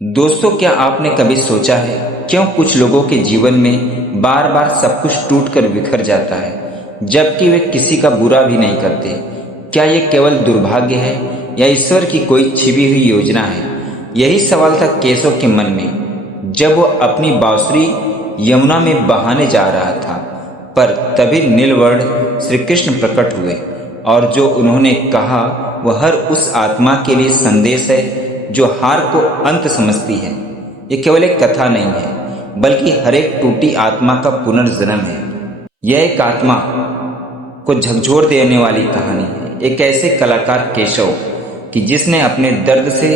दोस्तों, क्या आपने कभी सोचा है क्यों कुछ लोगों के जीवन में बार बार सब कुछ टूटकर बिखर जाता है जबकि वे किसी का बुरा भी नहीं करते? क्या ये केवल दुर्भाग्य है या ईश्वर की कोई छिपी हुई योजना है? यही सवाल था केशव के मन में जब वो अपनी बांसुरी यमुना में बहाने जा रहा था। पर तभी नीलवर्ण श्री कृष्ण प्रकट हुए और जो उन्होंने कहा वह हर उस आत्मा के लिए संदेश है जो हार को अंत समझती है। ये केवल एक कथा नहीं है बल्कि हर एक टूटी आत्मा का पुनर्जन्म है। यह एक आत्मा को झकझोर देने वाली कहानी है, एक ऐसे कलाकार केशव की जिसने अपने दर्द से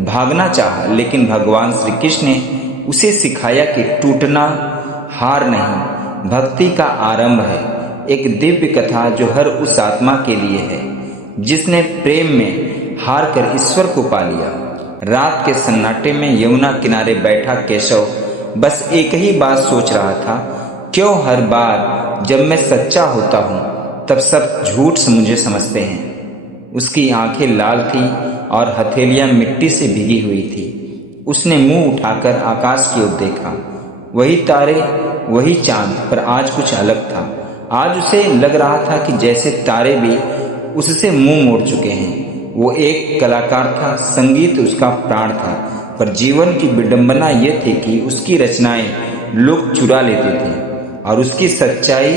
भागना चाहा, लेकिन भगवान श्री कृष्ण ने उसे सिखाया कि टूटना हार नहीं, भक्ति का आरंभ है। एक दिव्य कथा जो हर उस आत्मा के लिए है जिसने प्रेम में हार कर ईश्वर को पा लिया। रात के सन्नाटे में यमुना किनारे बैठा केशव बस एक ही बात सोच रहा था, क्यों हर बार जब मैं सच्चा होता हूँ तब सब झूठ मुझे समझते हैं। उसकी आंखें लाल थी और हथेलियां मिट्टी से भिगी हुई थी। उसने मुंह उठाकर आकाश की ओर देखा। वही तारे, वही चांद, पर आज कुछ अलग था। आज उसे लग रहा था कि जैसे तारे भी उससे मुंह मोड़ चुके हैं। वो एक कलाकार था, संगीत उसका प्राण था, पर जीवन की विडंबना यह थी कि उसकी रचनाएं लोग चुरा लेते थे और उसकी सच्चाई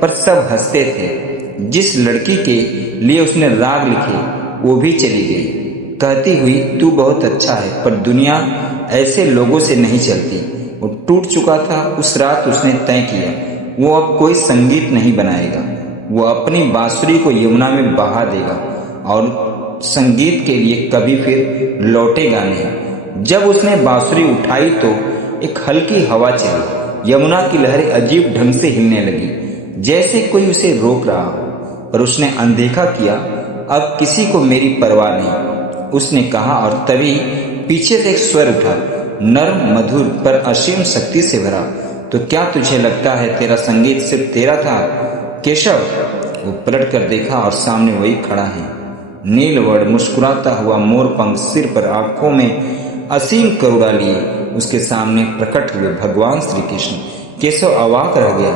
पर सब हंसते थे। जिस लड़की के लिए उसने राग लिखे वो भी चली गई, कहती हुई तू बहुत अच्छा है, पर दुनिया ऐसे लोगों से नहीं चलती। वो टूट चुका था। उस रात उसने तय किया वो अब कोई संगीत नहीं बनाएगा। वो अपनी बांसुरी को यमुना में बहा देगा और संगीत के लिए कभी फिर लौटेगा नहीं। जब उसने बांसुरी उठाई तो एक हल्की हवा चली। यमुना की लहरें अजीब ढंग से हिलने लगी, जैसे कोई उसे रोक रहा हो, पर उसने अनदेखा किया। अब किसी को मेरी परवाह नहीं, उसने कहा, और तभी पीछे से एक स्वर उठा, नर्म, मधुर, पर असीम शक्ति से भरा। तो क्या तुझे लगता है तेरा संगीत सिर्फ तेरा था केशव? वो पलट कर देखा और सामने वही खड़ा है, नीलवर्ण, मुस्कुराता हुआ मोरपंख सिर पर, आंखों में असीम करुणा लिए उसके सामने प्रकट हुए भगवान श्री कृष्ण। केशव अवाक रह गया।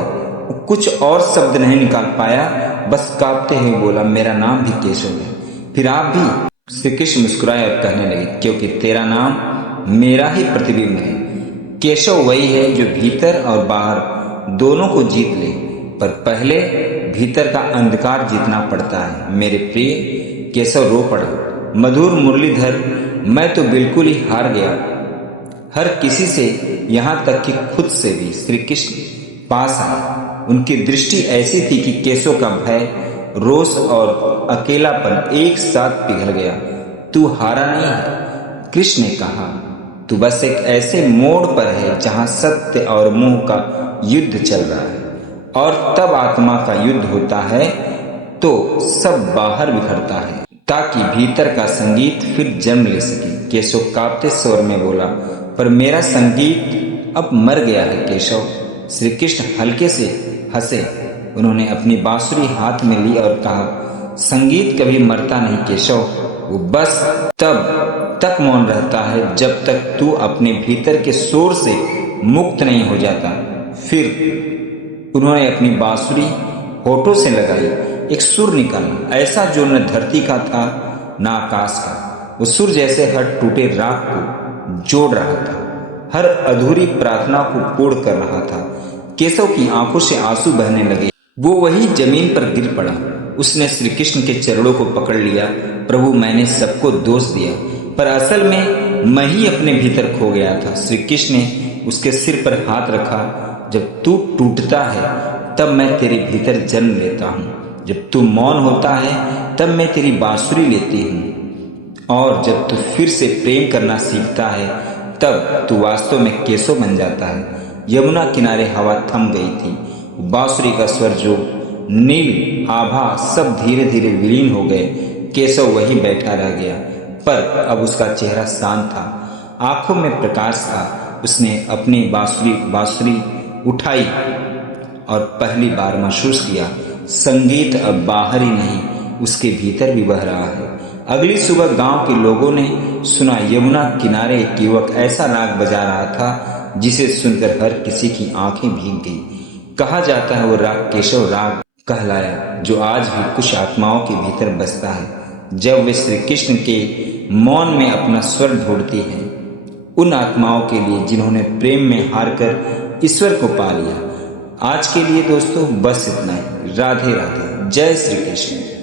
वो कुछ और शब्द नहीं निकाल पाया, बस कांपते हुए बोला, मेरा नाम भी केशव है। फिर आप भी? श्री कृष्ण मुस्कुराए और कहने लगे, क्योंकि तेरा नाम मेरा ही प्रतिबिंब है। केशव वही है जो भीतर और बाहर दोनों को जीत ले, पर पहले भीतर का अंधकार जीतना पड़ता है। मेरे प्रिय, केशव रो पड़ा। मधुर मुरलीधर, मैं तो बिल्कुल ही हार गया, हर किसी से, यहाँ तक कि खुद से भी। श्री कृष्ण पास आए। उनकी दृष्टि ऐसी थी कि केशव का भय, रोष और अकेलापन एक साथ पिघल गया। तू हारा नहीं है, कृष्ण ने कहा, तू बस एक ऐसे मोड़ पर है जहाँ सत्य और मोह का युद्ध चल रहा है, और तब आत्मा का युद्ध होता है तो सब बाहर बिखरता है ताकि भीतर का संगीत फिर जन्म ले सके। केशव कांपते स्वर में बोला, पर मेरा संगीत अब मर गया है केशव। श्री कृष्ण हल्के से हंसे। उन्होंने अपनी बांसुरी हाथ में ली और कहा, संगीत कभी मरता नहीं केशव, वो बस तब तक मौन रहता है जब तक तू अपने भीतर के शोर से मुक्त नहीं हो जाता। फिर उन्होंने अपनी बांसुरी होठों से लगाई। एक सुर निकला, ऐसा जो न धरती का था न आकाश का। वो सुर जैसे हर टूटे राग को जोड़ रहा था, हर अधूरी प्रार्थना को पूर्ण कर रहा था। केशव की आंखों से आंसू बहने लगे। वो वही जमीन पर गिर पड़ा। उसने श्री कृष्ण के चरणों को पकड़ लिया। प्रभु, मैंने सबको दोष दिया, पर असल में मैं ही अपने भीतर खो गया था। श्री कृष्ण ने उसके सिर पर हाथ रखा। जब तू टूटता है तब मैं तेरे भीतर जन्म लेता हूँ, जब तू मौन होता है तब मैं तेरी बांसुरी लेती हूँ, और जब तू फिर से प्रेम करना सीखता है तब तू वास्तव में केशव बन जाता है। यमुना किनारे हवा थम गई थी। बांसुरी का स्वर, जो नील आभा, सब धीरे धीरे विलीन हो गए। केशव वहीं बैठा रह गया, पर अब उसका चेहरा शांत था, आंखों में प्रकाश था। उसने अपनी बांसुरी उठाई और पहली बार महसूस किया, संगीत अब बाहर ही नहीं, उसके भीतर भी बह रहा है। अगली सुबह गांव के लोगों ने सुना यमुना किनारे एक युवक ऐसा राग बजा रहा था जिसे सुनकर हर किसी की आंखें भीग गई। कहा जाता है वो राग केशव राग कहलाया, जो आज भी कुछ आत्माओं के भीतर बसता है जब वे श्री कृष्ण के मौन में अपना स्वर ढूंढती हैं। उन आत्माओं के लिए जिन्होंने प्रेम में हारकर ईश्वर को पा लिया। आज के लिए दोस्तों बस इतना ही। राधे राधे। जय श्री कृष्ण।